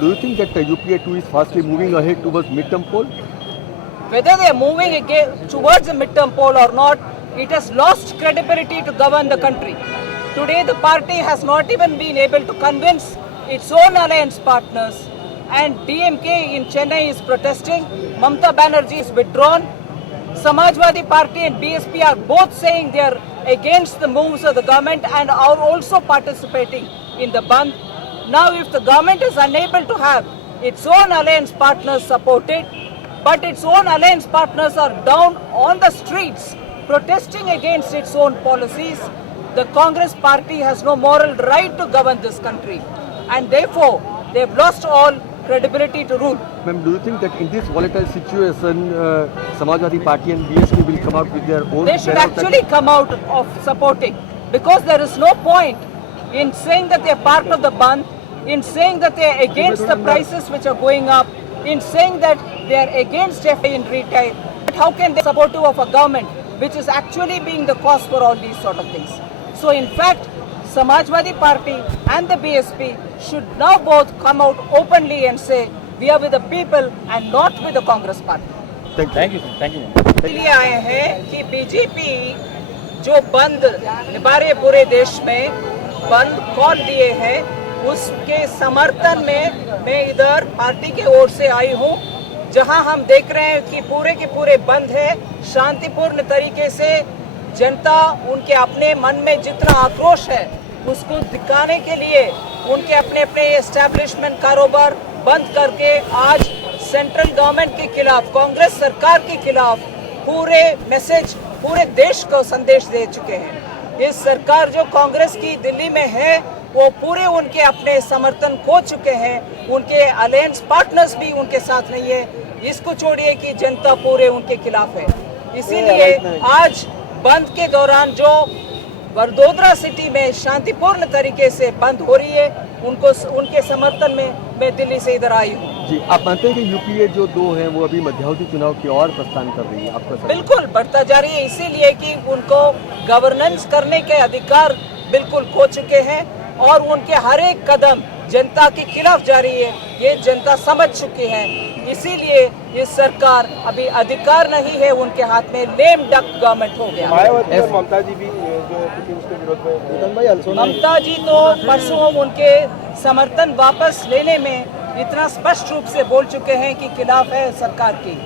Do you think that UPA 2 is fastly moving ahead towards midterm poll? Whether they are moving again towards the midterm poll or not, it has lost credibility to govern the country. Today, the party has not even been able to convince its own alliance partners, and DMK in Chennai is protesting. Mamata Banerjee is withdrawn. Samajwadi Party and BSP are both saying they are against the moves of the government and are also participating in the Bandh. Now, if the government is unable to have its own alliance partners supported, but its own alliance partners are down on the streets protesting against its own policies, the Congress party has no moral right to govern this country, and therefore they have lost all credibility to rule. Ma'am, do you think that in this volatile situation, Samajwadi Party and BSP will come out with their own? They should actually come out of supporting, because there is no point in saying that they are part of the Bandh, in saying that they are against the prices which are going up, in saying that they are against FI in retail. But how can they be supportive of a government which is actually being the cause for all these sort of things? So in fact, Samajwadi Party and the BSP should now both come out openly and say we are with the people and not with the Congress party. Thank you. इसलिए आए हैं कि BJP जो बंद निबारे पूरे देश में बंद कॉल दिए हैं, उसके समर्थन में मैं इधर पार्टी के ओर से आई हूँ, जहां हम देख रहे हैं कि पूरे के पूरे बंद है। शांतिपूर्ण तरीके से जनता उनके अपने मन में जितना आक्रोश है उसको दिखाने के लिए उनके अपने अपने एस्टैब्लिशमेंट कारोबार बंद करके आज सेंट्रल गवर्नमेंट के खिलाफ, कांग्रेस सरकार के खिलाफ पूरे मैसेज पूरे देश को संदेश दे चुके हैं। ये सरकार जो कांग्रेस की दिल्ली में है वो पूरे उनके अपने समर्थन खो चुके हैं, उनके अलायंस पार्टनर्स भी उनके साथ नहीं है। इसको छोड़िए कि जनता पूरे उनके खिलाफ है। इसीलिए आज बंद के दौरान जो वडोदरा सिटी में शांतिपूर्ण तरीके से बंद हो रही है, उनको उनके समर्थन में मैं दिल्ली से इधर आई हूँ। जी, आप मानते हैं कि यूपीए जो 2 हैं वो अभी मध्यावधि चुनाव की ओर प्रस्थान कर रही है? आपका बिल्कुल बढ़ता जा रही है, इसीलिए कि उनको गवर्नेंस करने के अधिकार बिल्कुल खो चुके हैं और उनके हर एक कदम जनता के खिलाफ जा रही है, ये जनता समझ चुकी है। इसीलिए ये सरकार अभी अधिकार नहीं है उनके हाथ में, लेम डक गवर्नमेंट हो गया। ममता जी भी जो उसके विरोध में, ममता जी तो परसों उनके समर्थन वापस लेने में इतना स्पष्ट रूप से बोल चुके हैं कि खिलाफ है सरकार की,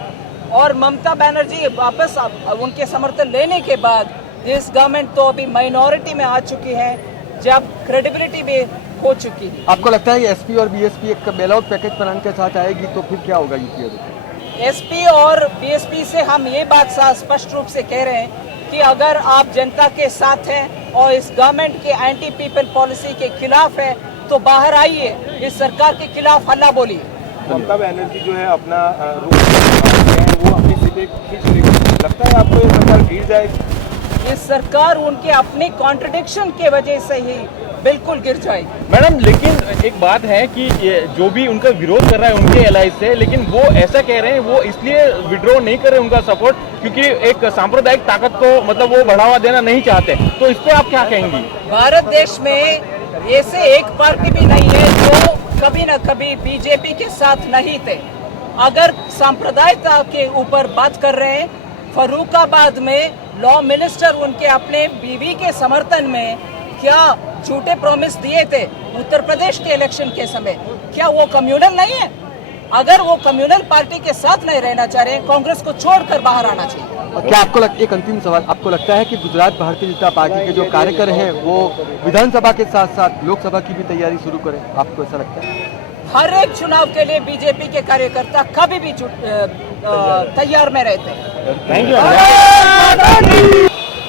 और ममता बनर्जी वापस उनके समर्थन लेने के बाद इस गवर्नमेंट तो अभी माइनॉरिटी में आ चुकी है, जब क्रेडिबिलिटी भी हो चुकी है। आपको लगता है एसपी और बीएसपी एक बेल आउट पैकेज प्लान के साथ आएगी तो फिर क्या होगा यूपीए में? एसपी और बीएसपी से हम ये बात स्पष्ट रूप से कह रहे हैं कि अगर आप जनता के साथ हैं और इस गवर्नमेंट के एंटी पीपल पॉलिसी के खिलाफ है तो बाहर आइए, इस सरकार के खिलाफ हल्ला बोलिए। ममता बनर्जी जो है अपना रूप वो अपनी सीटें खींच रही है, लगता है आपको ये सरकार गिर जाएगी? ये सरकार उनके अपने कॉन्ट्रडिक्शन के वजह से ही बिल्कुल गिर जाएगी। मैडम, लेकिन एक बात है कि जो भी उनका विरोध कर रहा है उनके एलाइज से, लेकिन वो ऐसा कह रहे हैं वो इसलिए विड्रॉ नहीं कर रहे उनका सपोर्ट क्योंकि एक सांप्रदायिक ताकत को मतलब वो बढ़ावा देना नहीं चाहते, तो इस पे आप क्या कहेंगी? भारत देश में ऐसे एक पार्टी भी नहीं है जो कभी न कभी बीजेपी के साथ नहीं थे। अगर सांप्रदायिकता के ऊपर बात कर रहे हैं, फर्रुखाबाद में लॉ मिनिस्टर उनके अपने बीवी के समर्थन में क्या झूठे प्रॉमिस दिए थे उत्तर प्रदेश के इलेक्शन के समय, क्या वो कम्युनल नहीं है? अगर वो कम्युनल पार्टी के साथ नहीं रहना चाह रहे, कांग्रेस को छोड़कर बाहर आना चाहिए। क्या आपको एक अंतिम सवाल, आपको लगता है कि गुजरात भारतीय जनता पार्टी के जो कार्यकर्ता हैं वो विधानसभा के साथ साथ लोकसभा की भी तैयारी शुरू करें? आपको ऐसा लगता है? हर एक चुनाव के लिए बीजेपी के कार्यकर्ता कभी भी तैयार में रहते हैं। Thank you.